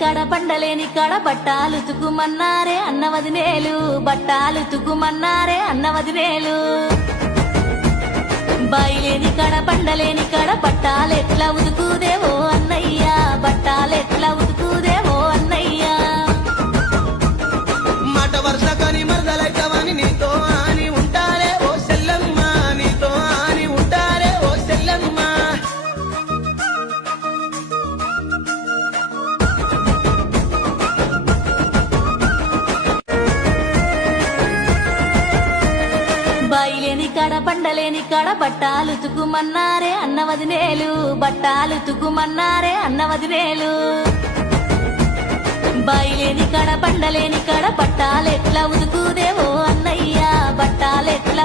కాడ పండలేని కాడ బట్టాలు తుకుమన్నారే అన్న వదినేలు, బట్టాలు తుకుమన్నారే అన్న వదినేలు. బాయిలేని కాడ పండలేని కాడ బట్టాలెట్లా ఉతుకుదేవో అన్నయ్యా, బట్టాలెట్లా ఉతుకుదేవో అన్నయ్యా. మాట వరుస కాని మరదలైతవని నీతో అని ఉంటారే ఓ సెల్లమ్మ, నీతో అని ఉంటారే ఓ సెల్లమ్మ. బాయిలేని కాడ పండలేని కాడ బట్టాలు తుకుమన్నారే అన్న వదినేలు, బట్టాలు తుకుమన్నారే అన్న వదినేలు. బాయిలేని కాడ పండలేని కాడ బట్టాలెట్లా ఉతుకుదేవో అన్నయ్యా, బట్టాలెట్లా